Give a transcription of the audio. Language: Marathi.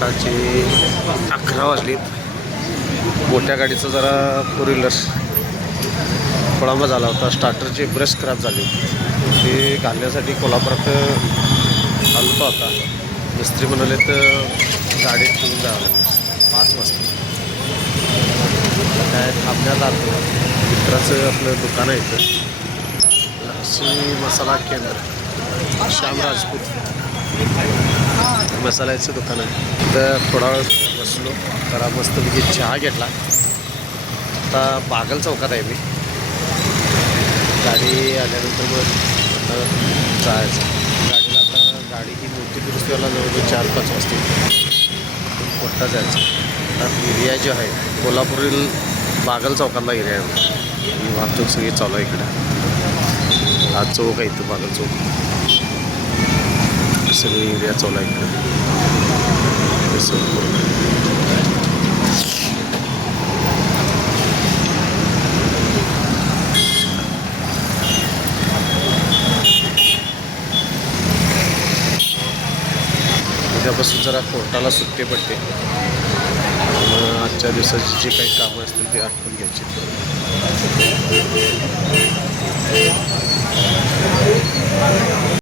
सकाळचे 11 वाजलेत. मोठ्या गाडीचं जरा फोर व्हीलर खोळंबा झाला होता. स्टार्टरचे ब्रश खराब झाले, ते घालण्यासाठी कोल्हापुरात आलो आता. मिस्त्री म्हणाले तर गाडीत घेऊन जावं लागेल 5 वाजता. काय थांबण्यात आलो. मित्राचं आपलं दुकान आहे इथं, लक्ष्मी मसाला केंद्र, श्याम राजपूत मसाल्याचं दुकान आहे. तर थोडा वेळ बसलो, जरा मस्तपैकी चहा घेतला. आता बागल चौकात आहे मी. गाडी आल्यानंतर मग आता जायचं. गाडीला आता गाडी ही मोठी दुरुस्तीवाला जवळजवळ 4-5 वाजता मोठा जायचं. आता एरिया जो आहे कोल्हापूरील बागल चौकातला एरिया आहे. वाहतूक सगळी चालू आहे इकडे. हा चौक आहे इथं, बागल चौक. सगळी एरिया चालू आहे इकडे. उद्यापासून जरा कोर्टाला सुट्टी पडते. आजच्या दिवसाची जी काही कामं असतील ती आटपून घ्यायची.